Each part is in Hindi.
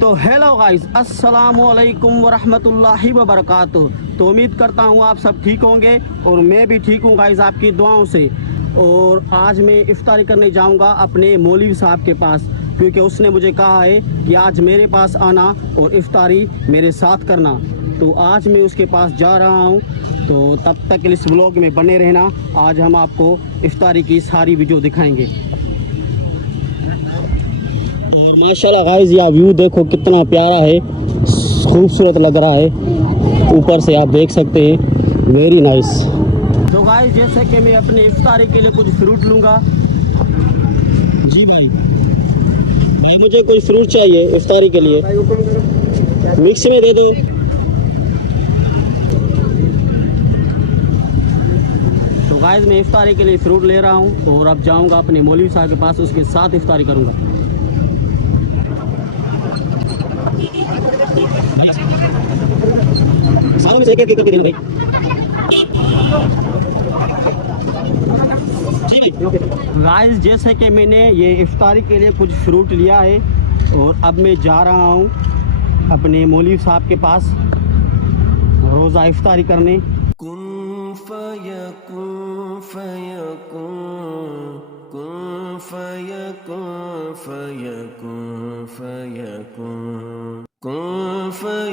तो हेलो गाइस, अस्सलामु अलैकुम वरहमतुल्लाहि वबरकातुह। तो उम्मीद करता हूँ आप सब ठीक होंगे और मैं भी ठीक हूँ गाइस आपकी दुआओं से। और आज मैं इफ्तारी करने जाऊँगा अपने मौलवी साहब के पास, क्योंकि उसने मुझे कहा है कि आज मेरे पास आना और इफ्तारी मेरे साथ करना। तो आज मैं उसके पास जा रहा हूँ। तो तब तक इस व्लॉग में बने रहना। आज हम आपको इफ्तारी की सारी वीडियो दिखाएंगे। और माशाल्लाह गाइस, यह व्यू देखो कितना प्यारा है, खूबसूरत लग रहा है। ऊपर से आप देख सकते हैं, वेरी नाइस। तो गाइस, जैसे कि मैं अपनी इफ्तारी के लिए कुछ फ्रूट लूँगा। जी भाई, मुझे कोई फ्रूट चाहिए इफ्तारी के लिए, मिक्स में दे दो। तो गाइस, मैं इफ्तारी के लिए फ्रूट ले रहा हूँ और अब जाऊँगा अपने मौलवी साहब के पास, उसके साथ इफ्तारी करूँगा। गाइस, जैसे कि मैंने ये इफ्तारी के लिए कुछ फ्रूट लिया है और अब मैं जा रहा हूँ अपने मौलवी साहब के पास रोज़ा इफ्तारी करने।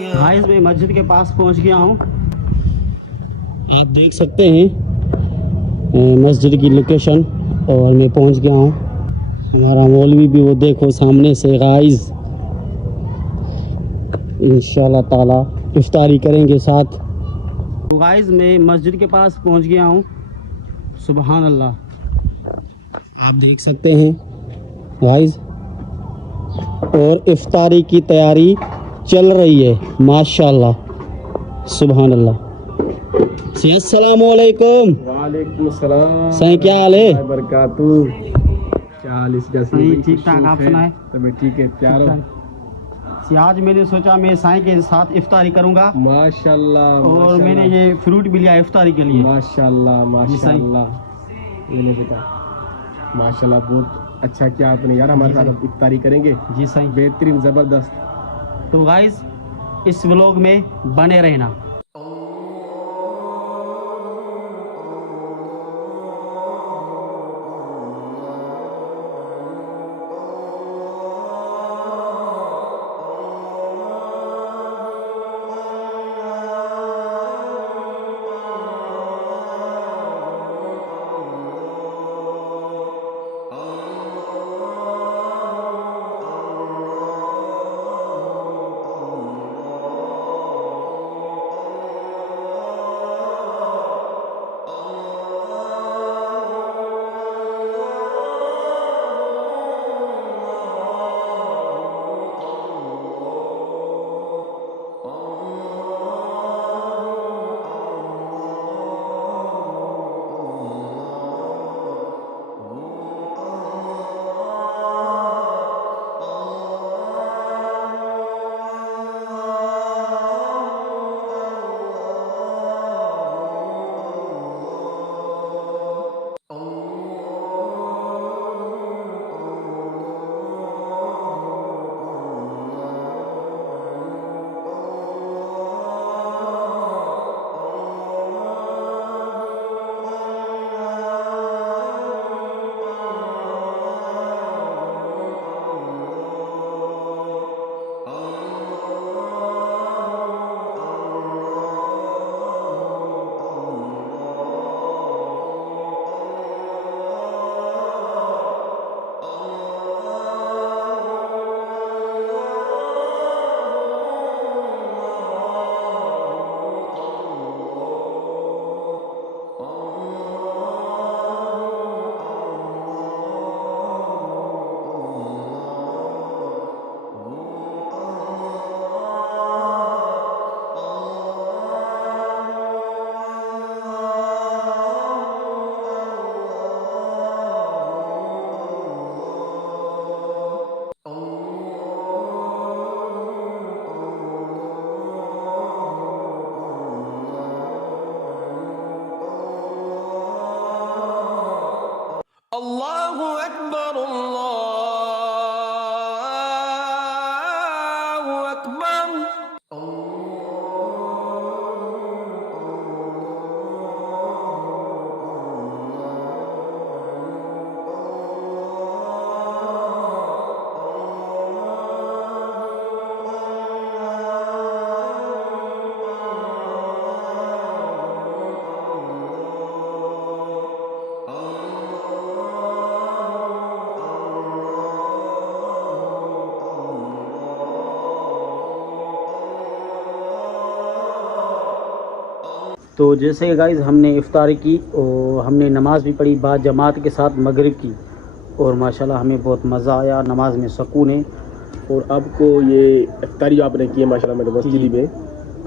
गाइस, मैं मस्जिद के पास पहुँच गया हूँ। आप देख सकते हैं मस्जिद की लोकेशन, और मैं पहुंच गया हूं। हमारा मौलवी भी वो देखो सामने से। गाइस, इंशाल्लाह ताला इफ्तारी करेंगे साथ। तो गाइस, मैं मस्जिद के पास पहुंच गया हूं। सुभान अल्लाह, आप देख सकते हैं गाइस, और इफ्तारी की तैयारी चल रही है माशाल्लाह। सुभान अल्लाह। अस्सलामुअलैकुम। वालेकुम सलाम। सही, क्या हाल है? बरकातू। ठीक ठाक, आप सुनाए? तबीयत ठीक है प्यारो। आज मैंने सोचा मैं साईं के साथ इफ्तारी करूंगा माशाल्लाह। और मैंने ये फ्रूट भी लिया इफ्तारी के लिए। माशाल्लाह माशाल्लाह। मैंने बेटा माशाल्लाह बहुत अच्छा किया आपने यार, हमारे साथ इफ्तारी करेंगे। जी सही, बेहतरीन जबरदस्त। तो गाइस, इस व्लॉग में बने रहना। अल्लाहु अकबर अल्लाहु तो जैसे गाइस हमने इफ्तारी की और हमने नमाज़ भी पढ़ी बाद जमात के साथ मगरिब की, और माशाल्लाह हमें बहुत मज़ा आया, नमाज में सुकून है। और आपको ये इफ्तारी जो आपने की है माशाल्लाह मेरे मस्जिद में,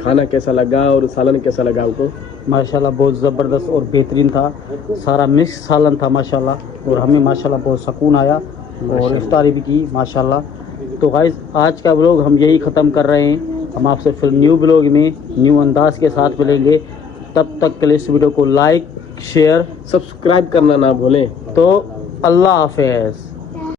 खाना कैसा लगा और सालन कैसा लगा आपको? माशाल्लाह बहुत ज़बरदस्त और बेहतरीन था, सारा मिक्स सालन था माशाल्लाह, और हमें माशाल्लाह बहुत सुकून आया और इफ्तारी भी की माशाल्लाह। तो गाइस आज का व्लॉग हम यही ख़त्म कर रहे हैं, हम आपसे फिर न्यू व्लॉग में न्यू अंदाज के साथ मिलेंगे। तब तक के लिए इस वीडियो को लाइक शेयर सब्सक्राइब करना ना भूलें। तो अल्लाह हाफ़िज़।